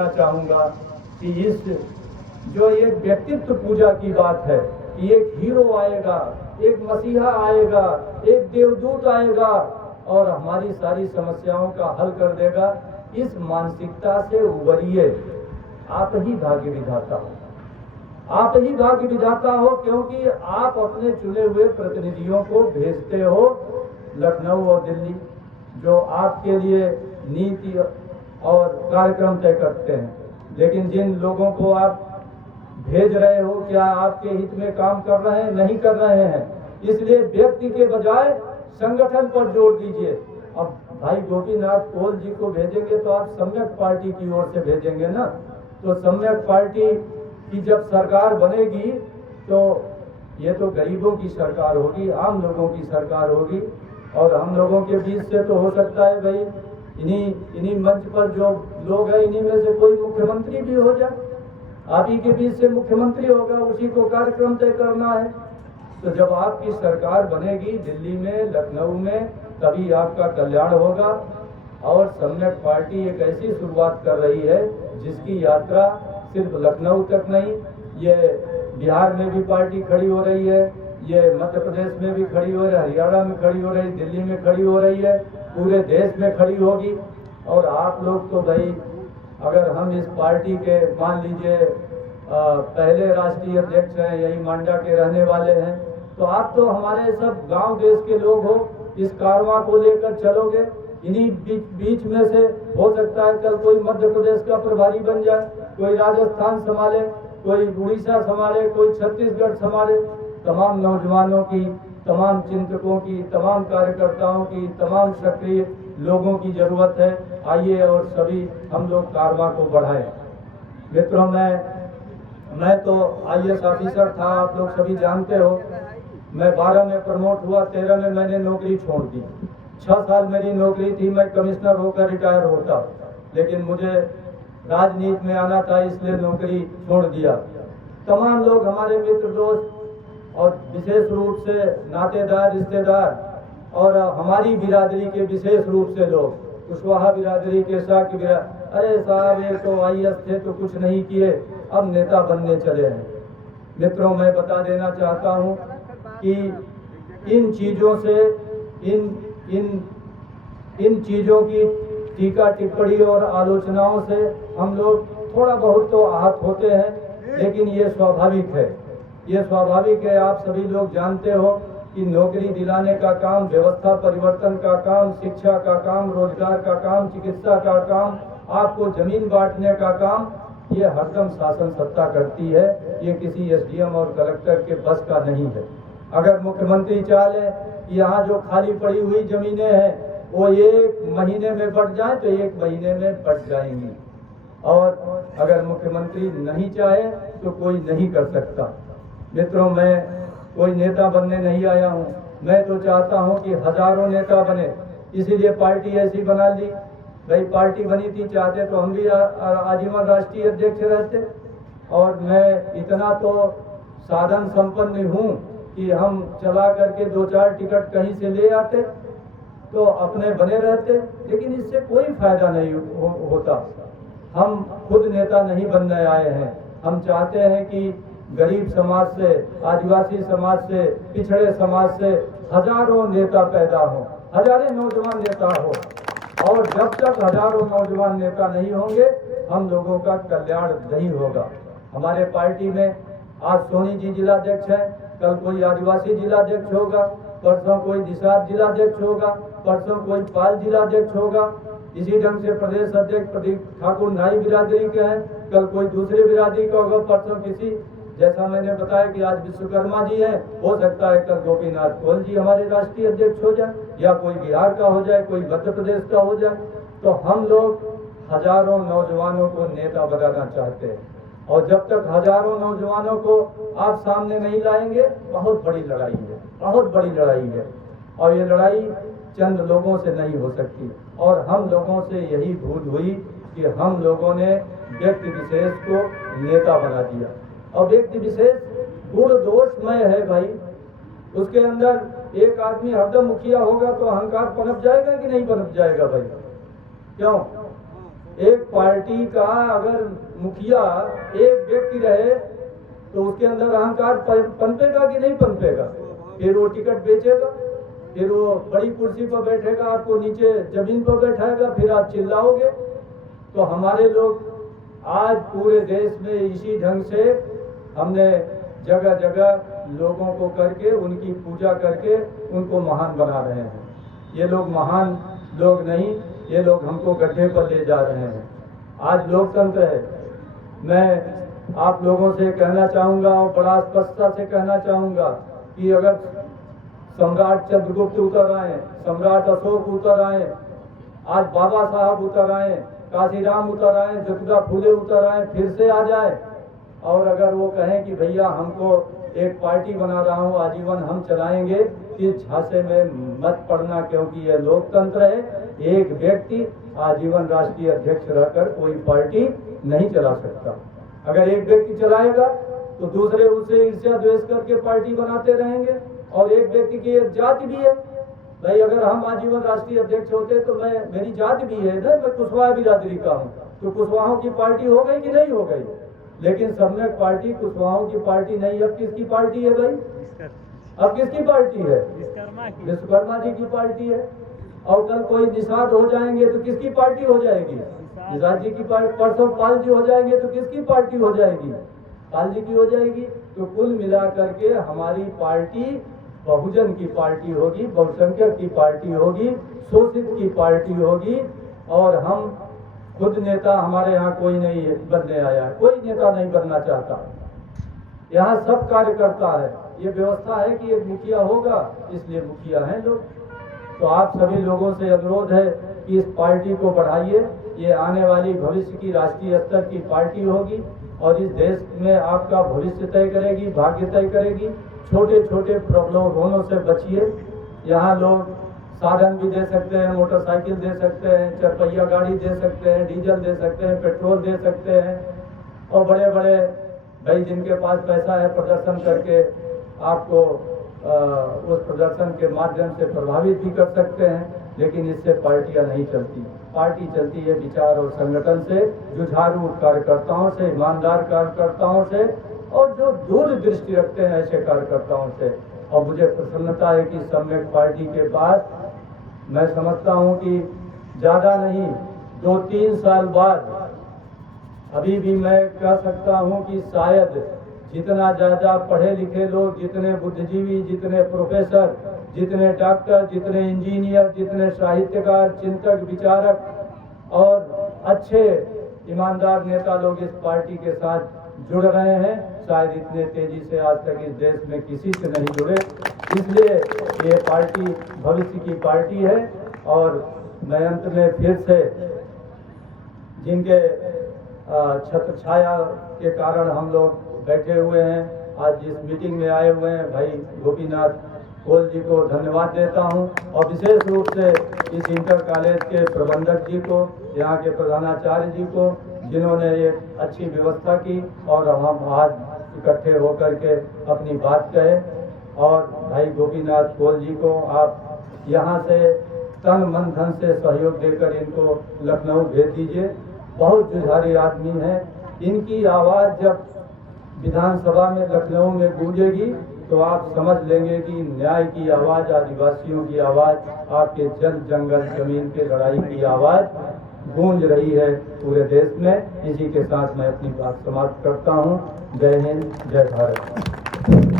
कहना चाहूँगा कि इस जो एक व्यक्तित्व पूजा की बात है कि एक हीरो आएगा, एक मसीहा आएगा, एक देवदूत आएगा और हमारी सारी समस्याओं का हल कर देगा, इस मानसिकता से उबरिए। आप ही भाग्य विधाता हो, आप ही भाग्य विधाता हो, क्योंकि आप अपने चुने हुए प्रतिनिधियों को भेजते हो लखनऊ और दिल्ली, जो आपके लिए नीति और कार्यक्रम तय करते हैं। लेकिन जिन लोगों को आप भेज रहे हो, क्या आपके हित में काम कर रहे हैं? नहीं कर रहे हैं। इसलिए व्यक्ति के बजाय संगठन पर जोर दीजिए। अब भाई गोपीनाथ कोल जी को भेजेंगे तो आप सम्यक पार्टी की ओर से भेजेंगे ना, तो सम्यक पार्टी की जब सरकार बनेगी तो ये तो गरीबों की सरकार होगी, आम लोगों की सरकार होगी। और हम लोगों के बीच से तो हो सकता है भाई इन्हीं मंच पर जो लोग हैं, इन्हीं में से कोई मुख्यमंत्री भी हो जाए। आप ही के बीच से मुख्यमंत्री होगा, उसी को कार्यक्रम तय करना है। तो जब आपकी सरकार बनेगी दिल्ली में, लखनऊ में, तभी आपका कल्याण होगा। और सम्यक पार्टी एक ऐसी शुरुआत कर रही है जिसकी यात्रा सिर्फ लखनऊ तक नहीं, ये बिहार में भी पार्टी खड़ी हो रही है, ये मध्य प्रदेश में भी खड़ी हो रही है, हरियाणा में खड़ी हो रही है, दिल्ली में खड़ी हो रही है, पूरे देश में खड़ी होगी। और आप लोग तो भाई, अगर हम इस पार्टी के मान लीजिए पहले राष्ट्रीय अध्यक्ष हैं, यही मांडा के रहने वाले हैं, तो आप तो हमारे सब गांव देश के लोग हो, इस कारवां को लेकर चलोगे। इन्हीं बीच में से हो सकता है कल कोई मध्य प्रदेश का प्रभारी बन जाए, कोई राजस्थान संभाले, कोई उड़ीसा संभाले, कोई छत्तीसगढ़ संभाले। तमाम नौजवानों की, तमाम चिंतकों की, तमाम कार्यकर्ताओं की, तमाम सक्रिय लोगों की जरूरत है। आइए और सभी हम लोग कारवां को बढ़ाएं। मित्रों, मैं तो IAS ऑफिसर था, आप लोग सभी जानते हो। मैं 12 में प्रमोट हुआ, 13 में मैंने नौकरी छोड़ दी। 6 साल मेरी नौकरी थी, मैं कमिश्नर होकर रिटायर होता, लेकिन मुझे राजनीति में आना था, इसलिए नौकरी छोड़ दिया। तमाम लोग हमारे मित्र दोस्त और विशेष रूप से नातेदार, रिश्तेदार और हमारी बिरादरी के विशेष रूप से लोग, कुशवाहा बिरादरी के साथ, अरे साहब ये तो IAS थे तो कुछ नहीं किए, अब नेता बनने चले हैं। मित्रों, मैं बता देना चाहता हूँ कि इन चीज़ों से, इन चीज़ों की टीका टिप्पणी और आलोचनाओं से हम लोग थोड़ा बहुत तो आहत होते हैं, लेकिन ये स्वाभाविक है, ये स्वाभाविक है। आप सभी लोग जानते हो कि नौकरी दिलाने का काम, व्यवस्था परिवर्तन का काम, शिक्षा का काम, रोजगार का काम, चिकित्सा का काम, आपको जमीन बांटने का काम, ये हरदम शासन सत्ता करती है। ये किसी SDM और कलेक्टर के बस का नहीं है। अगर मुख्यमंत्री चाहे कि यहाँ जो खाली पड़ी हुई जमीनें हैं वो 1 महीने में बट जाए तो 1 महीने में बट जाएंगी, और अगर मुख्यमंत्री नहीं चाहे तो कोई नहीं कर सकता। मित्रों, मैं कोई नेता बनने नहीं आया हूँ, मैं तो चाहता हूँ कि हजारों नेता बने, इसीलिए पार्टी ऐसी बना ली। भाई पार्टी बनी थी, चाहते तो हम भी आजीवन राष्ट्रीय अध्यक्ष रहते। और मैं इतना तो साधन संपन्न हूँ कि हम चला करके 2-4 टिकट कहीं से ले आते तो अपने बने रहते, लेकिन इससे कोई फायदा नहीं होता। हम खुद नेता नहीं बनने आए हैं। हम चाहते हैं कि गरीब समाज से, आदिवासी समाज से, पिछड़े समाज से हजारों नेता पैदा हो, हजारों नौजवान नेता हो। और जब तक हजारों नौजवान नेता नहीं होंगे, हम लोगों का कल्याण नहीं होगा। हमारे पार्टी में आज सोनी जी जिलाध्यक्ष हैं, कल कोई आदिवासी जिलाध्यक्ष होगा, परसों कोई निषाद जिलाध्यक्ष होगा, परसों कोई पाल जिलाध्यक्ष होगा। इसी ढंग से प्रदेश अध्यक्ष प्रदीप ठाकुर नाई बिरादरी के हैं, कल कोई दूसरी बिरादरी का होगा, परसों किसी, जैसा मैंने बताया कि आज विश्वकर्मा जी हैं, हो सकता है कल गोपीनाथ कोल जी हमारे राष्ट्रीय अध्यक्ष हो जाए, या कोई बिहार का हो जाए, कोई मध्य प्रदेश का हो जाए। तो हम लोग हजारों नौजवानों को नेता बनाना चाहते हैं, और जब तक हजारों नौजवानों को आप सामने नहीं लाएंगे, बहुत बड़ी लड़ाई है, बहुत बड़ी लड़ाई है। और ये लड़ाई चंद लोगों से नहीं हो सकती। और हम लोगों से यही भूल हुई कि हम लोगों ने व्यक्ति विशेष को नेता बना दिया। और व्यक्ति विशेष गुण दोषमय है भाई, उसके अंदर एक आदमी हरदम मुखिया होगा तो अहंकार पनप जाएगा कि नहीं पनप जाएगा भाई? क्यों? एक पार्टी का अगर मुखिया एक व्यक्ति रहे तो उसके अंदर अहंकार पनपेगा कि नहीं पनपेगा? फिर वो टिकट बेचेगा, फिर वो बड़ी कुर्सी पर बैठेगा, आपको नीचे जमीन पर बैठाएगा, फिर आप चिल्लाओगे। तो हमारे लोग आज पूरे देश में इसी ढंग से हमने जगह जगह लोगों को करके उनकी पूजा करके उनको महान बना रहे हैं। ये लोग महान लोग नहीं, ये लोग हमको गड्ढे पर ले जा रहे हैं। आज लोकतंत्र है। मैं आप लोगों से कहना चाहूँगा और बड़ा स्पष्टता से कहना चाहूँगा कि अगर सम्राट चंद्रगुप्त उतर आए, सम्राट अशोक उतर आए, आज बाबा साहब उतर आए, काशीराम उतर आए, ज्योतिबा फुले उतर आए, फिर से आ जाए और अगर वो कहें कि भैया हमको एक पार्टी बना रहा हूँ, आजीवन हम चलाएंगे, इस झांसे में मत पड़ना, क्योंकि यह लोकतंत्र है। एक व्यक्ति आजीवन राष्ट्रीय अध्यक्ष रहकर कोई पार्टी नहीं चला सकता। अगर एक व्यक्ति चलाएगा तो दूसरे उससे ईर्ष्या द्वेष करके पार्टी बनाते रहेंगे। और एक व्यक्ति की एक जाति भी है भाई, अगर हम आजीवन राष्ट्रीय अध्यक्ष होते तो मेरी जाति भी है ना, मैं कुशवाहा बिरादरी का हूँ, तो कुशवाहों की पार्टी हो गई कि नहीं हो गई? लेकिन सम्यक पार्टी कुशवाहों की पार्टी नहीं, अब किसकी पार्टी है भाई? अब किसकी पार्टी है? विश्वकर्मा जी की पार्टी है। और कल कोई निषाद हो जाएंगे तो किसकी पार्टी हो जाएगी? निषाद जी की पार्टी। परसों पाल जी हो जाएंगे तो किसकी पार्टी हो जाएगी? पाल जी की हो जाएगी। तो कुल मिला करके हमारी पार्टी बहुजन की पार्टी होगी, बहुसंख्यक की पार्टी होगी, शोषित की पार्टी होगी। और हम खुद नेता, हमारे यहाँ कोई नहीं बनने आया, कोई नेता नहीं बनना चाहता। यहाँ सब कार्यकर्ता है। ये व्यवस्था है कि एक मुखिया होगा, इसलिए मुखिया हैं लोग। तो आप सभी लोगों से अनुरोध है कि इस पार्टी को बढ़ाइए। ये आने वाली भविष्य की राष्ट्रीय स्तर की पार्टी होगी और इस देश में आपका भविष्य तय करेगी, भाग्य तय करेगी। छोटे छोटे प्रलोभनों से बचिए। यहाँ लोग साधन भी दे सकते हैं, मोटरसाइकिल दे सकते हैं, चरपहिया गाड़ी दे सकते हैं, डीजल दे सकते हैं, पेट्रोल दे सकते हैं। और बड़े बड़े भाई जिनके पास पैसा है प्रदर्शन करके आपको उस प्रदर्शन के माध्यम से प्रभावित भी कर सकते हैं। लेकिन इससे पार्टियां नहीं चलती। पार्टी चलती है विचार और संगठन से, जुझारू कार्यकर्ताओं से, ईमानदार कार्यकर्ताओं से और जो दूरदृष्टि रखते हैं ऐसे कार्यकर्ताओं से। और मुझे प्रसन्नता है कि सम्यक पार्टी के पास मैं समझता हूं कि ज़्यादा नहीं 2-3 साल बाद अभी भी मैं कह सकता हूं कि शायद जितना ज़्यादा पढ़े लिखे लोग, जितने बुद्धिजीवी, जितने प्रोफेसर, जितने डॉक्टर, जितने इंजीनियर, जितने साहित्यकार, चिंतक, विचारक और अच्छे ईमानदार नेता लोग इस पार्टी के साथ जुड़ रहे हैं, शायद इतने तेजी से आज तक इस देश में किसी से नहीं जुड़े। इसलिए ये पार्टी भविष्य की पार्टी है। और मैं अंत में फिर से जिनके छत्र छाया के कारण हम लोग बैठे हुए हैं, आज जिस मीटिंग में आए हुए हैं, भाई गोपीनाथ कोल जी को धन्यवाद देता हूं। और विशेष रूप से इस इंटर कॉलेज के प्रबंधक जी को, यहाँ के प्रधानाचार्य जी को, जिन्होंने एक अच्छी व्यवस्था की और हम आज इकट्ठे होकर के अपनी बात कहे। और भाई गोपीनाथ कोल जी को आप यहाँ से तन मन धन से सहयोग देकर इनको लखनऊ भेज दीजिए। बहुत जुझारू आदमी हैं। इनकी आवाज़ जब विधानसभा में लखनऊ में गूंजेगी तो आप समझ लेंगे कि न्याय की आवाज़, आदिवासियों की आवाज़, आपके जल जंगल जमीन के लड़ाई की आवाज़ गूंज रही है पूरे देश में। इसी के साथ मैं अपनी बात समाप्त करता हूँ। जय हिंद, जय भारत।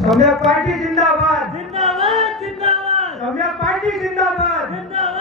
सम्यक पार्टी जिंदाबाद, जिंदाबाद जिंदाबाद, सम्यक पार्टी जिंदाबाद, जिंदाबाद।